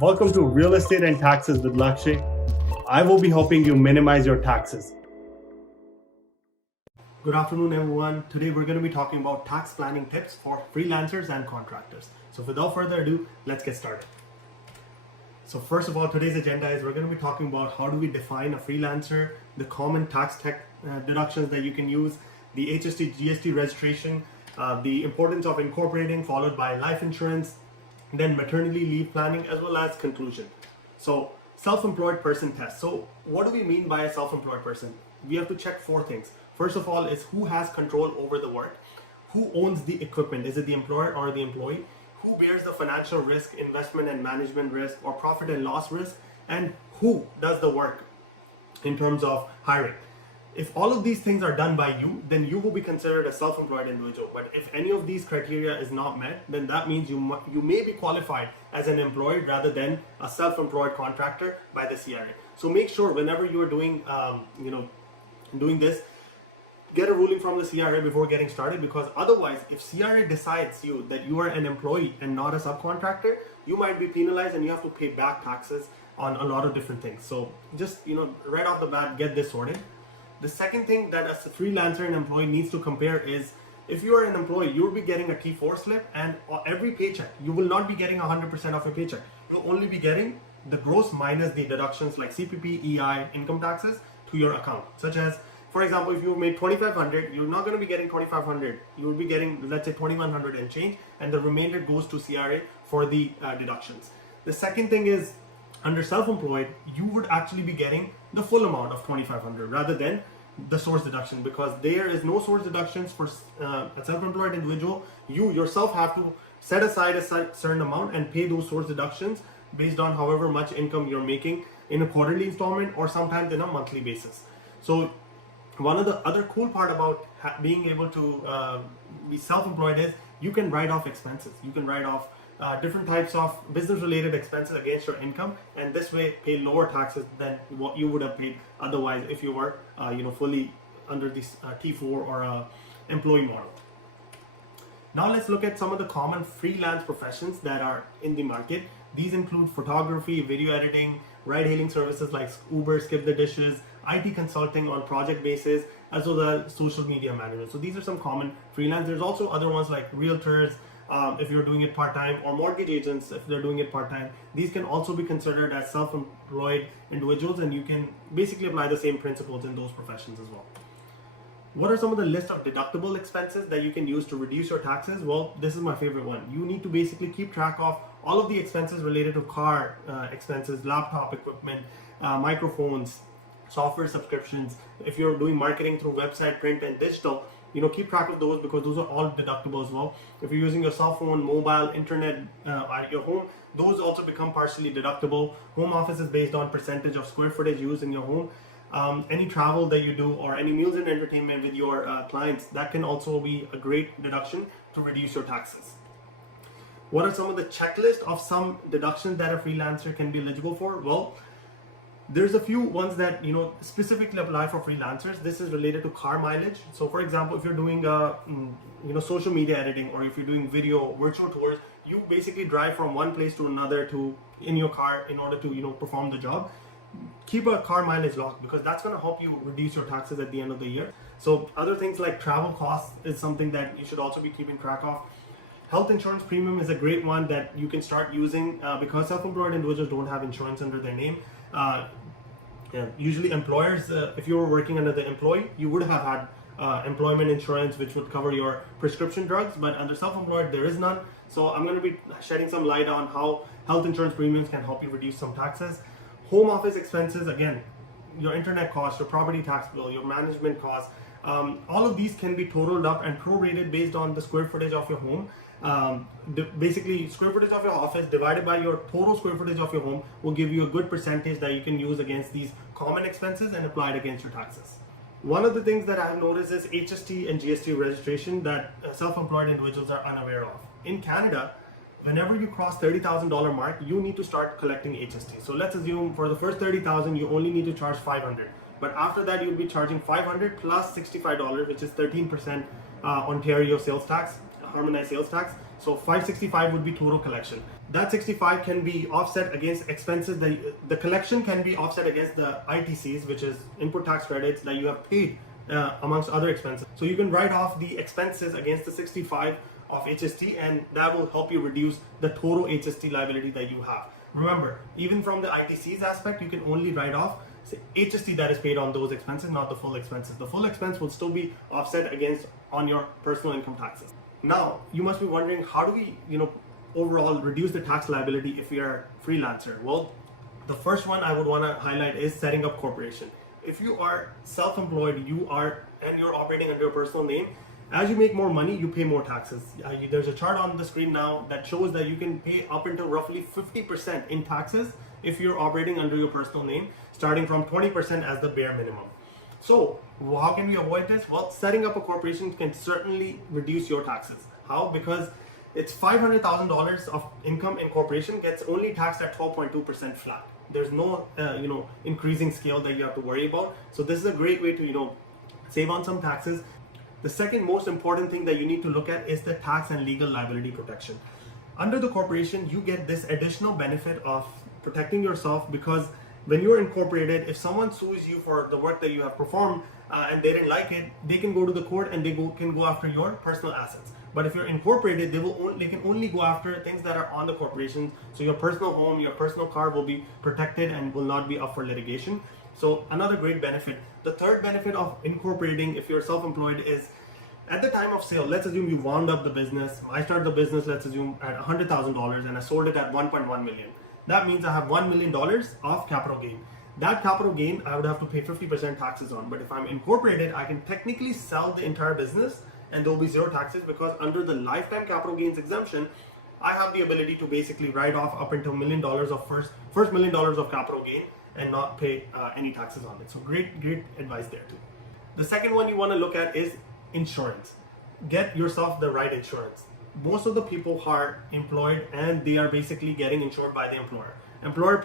Welcome to Real Estate and Taxes with Lakshay. I will be helping you minimize your taxes. Good afternoon, everyone. Today we're going to be talking about tax planning tips for freelancers and contractors. So without further ado, let's get started. So first of all, today's agenda is we're going to be talking about how do we define a freelancer, the common tax deductions that you can use, the HST GST registration, the importance of incorporating, followed by life insurance, then maternity leave planning, as well as conclusion. So self-employed person test. So what do we mean by a self-employed person? We have to check four things. First of all is who has control over the work, who owns the equipment, is it the employer or the employee, who bears the financial risk, investment and management risk, or profit and loss risk, and who does the work in terms of hiring. If all of these things are done by you, then you will be considered a self-employed individual. But if any of these criteria is not met, then that means you may be qualified as an employee rather than a self-employed contractor by the CRA. So make sure whenever you are doing, doing this, get a ruling from the CRA before getting started, because otherwise, if CRA decides that you are an employee and not a subcontractor, you might be penalized and you have to pay back taxes on a lot of different things. So just right off the bat, get this sorted. The second thing that a freelancer and employee needs to compare is, if you are an employee, you'll be getting a T4 slip, and every paycheck, you will not be getting 100% of your paycheck. You'll only be getting the gross minus the deductions like CPP, EI, income taxes to your account. Such as, for example, if you made 2,500, you're not going to be getting 2,500. You will be getting, let's say, 2,100 and change, and the remainder goes to CRA for the deductions. The second thing is, under self-employed, you would actually be getting the full amount of 2,500 rather than the source deduction, because there is no source deductions for a self-employed individual. You yourself have to set aside a certain amount and pay those source deductions based on however much income you're making in a quarterly installment or sometimes in a monthly basis. So one of the other cool part about being able to be self-employed is you can write off expenses. You can write off different types of business-related expenses against your income, and this way pay lower taxes than what you would have paid otherwise if you were, fully under this T4 or employee model. Now let's look at some of the common freelance professions that are in the market. These include photography, video editing, ride-hailing services like Uber, Skip the Dishes, IT consulting on project basis, as well as social media management. So these are some common freelance. There's also other ones like realtors, if you're doing it part-time, or mortgage agents if they're doing it part-time. These can also be considered as self-employed individuals, and you can basically apply the same principles in those professions as well. What are some of the list of deductible expenses that you can use to reduce your taxes? Well, this is my favorite one. You need to basically keep track of all of the expenses related to car expenses, laptop equipment, microphones, software subscriptions. If you're doing marketing through website, print, and digital, keep track of those, because those are all deductible as well. If you're using your cell phone, mobile, internet at your home, those also become partially deductible. Home office is based on percentage of square footage used in your home. Any travel that you do or any meals and entertainment with your clients, that can also be a great deduction to reduce your taxes. What are some of the checklist of some deductions that a freelancer can be eligible for? Well, there's a few ones that specifically apply for freelancers. This is related to car mileage. So for example, if you're doing social media editing, or if you're doing video virtual tours, you basically drive from one place to another in your car in order to perform the job. Keep a car mileage log, because that's going to help you reduce your taxes at the end of the year. So other things like travel costs is something that you should also be keeping track of. Health insurance premium is a great one that you can start using, because self-employed individuals don't have insurance under their name. Usually employers, if you were working under the employee, you would have had employment insurance, which would cover your prescription drugs, but under self-employed there is none. So I'm going to be shedding some light on how health insurance premiums can help you reduce some taxes. Home office expenses, again, your internet costs, your property tax bill, your management costs, all of these can be totaled up and prorated based on the square footage of your home. Basically, square footage of your office divided by your total square footage of your home will give you a good percentage that you can use against these common expenses and apply it against your taxes. One of the things that I've noticed is HST and GST registration that self-employed individuals are unaware of. In Canada, whenever you cross $30,000 mark, you need to start collecting HST. So let's assume for the first $30,000, you only need to charge $500. But after that, you'll be charging $500 plus $65, which is 13% Ontario sales tax, harmonized sales tax. So $565 would be total collection. that 65 can be offset against expenses that the collection can be offset against the ITCs, which is input tax credits that you have paid amongst other expenses. So you can write off the expenses against the 65 of HST, and that will help you reduce the total HST liability that you have. Remember, even from the ITCs aspect, you can only write off HST that is paid on those expenses, not the full expenses. The full expense will still be offset against on your personal income taxes. Now, you must be wondering, how do we, overall reduce the tax liability if we are freelancer? Well, the first one I would want to highlight is setting up corporation. If you are self-employed, and you're operating under your personal name, as you make more money, you pay more taxes. There's a chart on the screen now that shows that you can pay up until roughly 50% in taxes if you're operating under your personal name, starting from 20% as the bare minimum. So how can we avoid this? Well, setting up a corporation can certainly reduce your taxes. How? Because it's $500,000 of income in corporation gets only taxed at 12.2% flat. There's no increasing scale that you have to worry about. So this is a great way to save on some taxes. The second most important thing that you need to look at is the tax and legal liability protection. Under the corporation, you get this additional benefit of protecting yourself, because when you're incorporated, if someone sues you for the work that you have performed and they didn't like it, they can go to the court and can go after your personal assets. But if you're incorporated, they can only go after things that are on the corporation. So your personal home, your personal car will be protected and will not be up for litigation. So another great benefit. The third benefit of incorporating if you're self-employed is at the time of sale. Let's assume you wound up the business. I started the business, let's assume at $100,000, and I sold it at 1.1 million. That means I have $1 million of capital gain. That capital gain I would have to pay 50% taxes on. But if I'm incorporated, I can technically sell the entire business and there will be zero taxes, because under the lifetime capital gains exemption, I have the ability to basically write off up until $1 million of first $1 million of capital gain and not pay any taxes on it. So great advice there too. The second one you want to look at is insurance. Get yourself the right insurance. Most of the people are employed and they are basically getting insured by the employer. Employer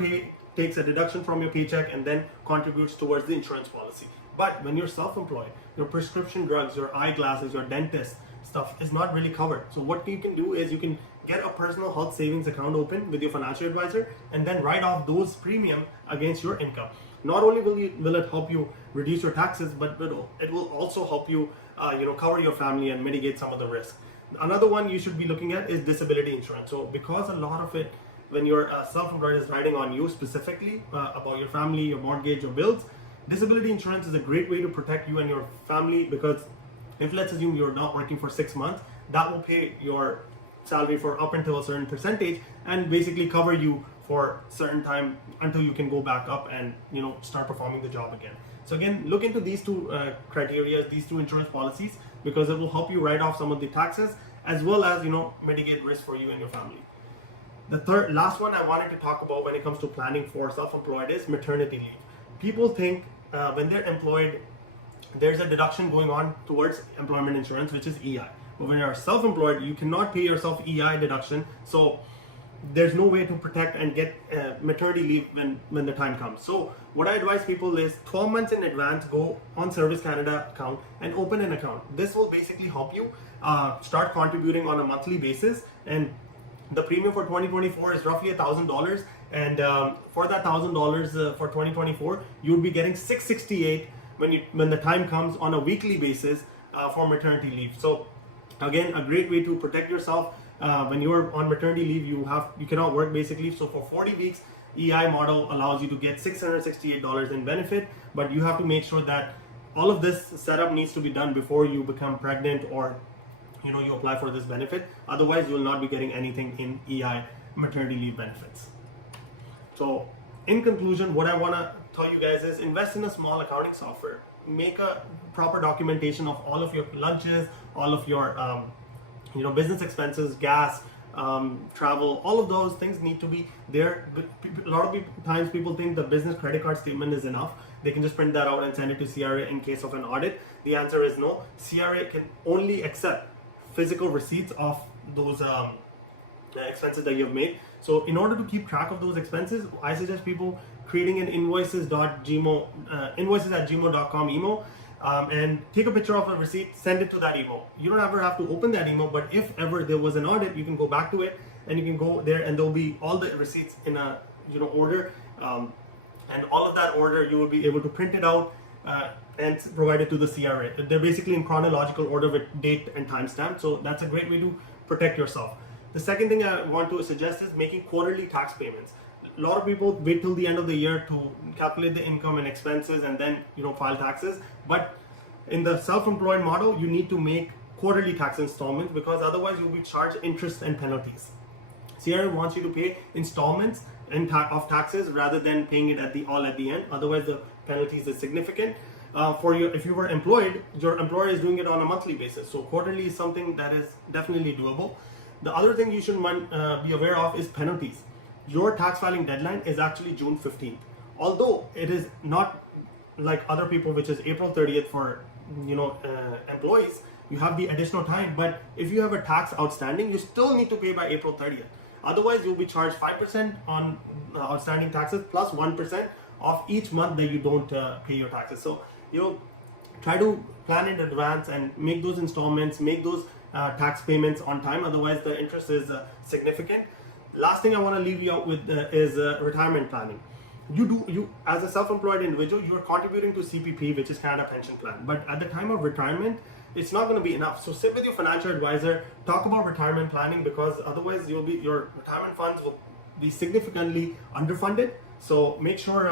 takes a deduction from your paycheck and then contributes towards the insurance policy. But when you're self-employed, your prescription drugs, your eyeglasses, your dentist stuff is not really covered. So what you can do is you can get a personal health savings account open with your financial advisor and then write off those premium against your income. Not only will it help you reduce your taxes, but it will also help you cover your family and mitigate some of the risk. Another one you should be looking at is disability insurance. So because a lot of it, when you're self-employed, is riding on you specifically about your family, your mortgage, your bills, disability insurance is a great way to protect you and your family, because if let's assume you're not working for 6 months, that will pay your salary for up until a certain percentage and basically cover you for certain time until you can go back up and start performing the job again. So again, look into these two criteria, these two insurance policies, because it will help you write off some of the taxes as well as mitigate risk for you and your family. The last one I wanted to talk about when it comes to planning for self-employed is maternity leave. People think when they're employed, there's a deduction going on towards employment insurance, which is EI. But when you're self-employed, you cannot pay yourself EI deduction. So there's no way to protect and get maternity leave when the time comes. So what I advise people is 12 months in advance, go on Service Canada account and open an account. This will basically help you start contributing on a monthly basis. And the premium for 2024 is roughly $1,000. And for that $1,000 for 2024, you'll be getting $668 when the time comes on a weekly basis for maternity leave. So again, a great way to protect yourself. When you're on maternity leave, you cannot work basically. So for 40 weeks, EI model allows you to get $668 in benefit, but you have to make sure that all of this setup needs to be done before you become pregnant or you apply for this benefit. Otherwise, you will not be getting anything in EI maternity leave benefits. So in conclusion, what I want to tell you guys is invest in a small accounting software. Make a proper documentation of all of your lunches, all of your business expenses, gas, travel, all of those things need to be there. A lot of times people think the business credit card statement is enough. They can just print that out and send it to CRA in case of an audit. The answer is no. CRA can only accept physical receipts of those expenses that you have made. So in order to keep track of those expenses, I suggest people creating an invoices@gmo.com email. And take a picture of a receipt, send it to that email. You don't ever have to open that email, but if ever there was an audit, you can go back to it and you can go there and there'll be all the receipts in a order, and all of that order you will be able to print it out and provide it to the CRA. They're basically in chronological order with date and timestamp, so that's a great way to protect yourself. The second thing I want to suggest is making quarterly tax payments. A lot of people wait till the end of the year to calculate the income and expenses and then file taxes. But in the self-employed model, you need to make quarterly tax installments, because otherwise you'll be charged interest and penalties. CRA wants you to pay installments of taxes rather than paying it at the end. Otherwise, the penalties is significant. If you were employed, your employer is doing it on a monthly basis. So quarterly is something that is definitely doable. The other thing you should be aware of is penalties. Your tax filing deadline is actually June 15th. Although it is not like other people, which is April 30th for employees, you have the additional time. But if you have a tax outstanding, you still need to pay by April 30th. Otherwise, you'll be charged 5% on outstanding taxes plus 1% of each month that you don't pay your taxes. So try to plan in advance and make those installments, make those tax payments on time. Otherwise, the interest is significant. Last thing I want to leave you out with is retirement planning. You as a self-employed individual, you are contributing to CPP, which is Canada Pension Plan. But at the time of retirement, it's not going to be enough. So sit with your financial advisor, talk about retirement planning, because otherwise your retirement funds will be significantly underfunded. So make sure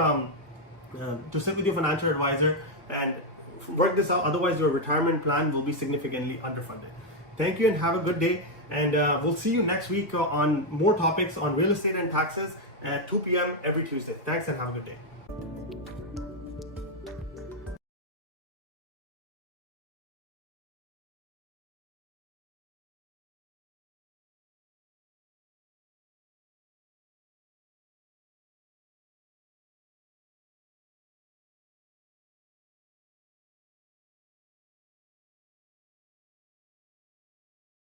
to sit with your financial advisor and work this out. Otherwise, your retirement plan will be significantly underfunded. Thank you and have a good day. And we'll see you next week on more topics on real estate and taxes at 2 p.m. every Tuesday. Thanks and have a good day.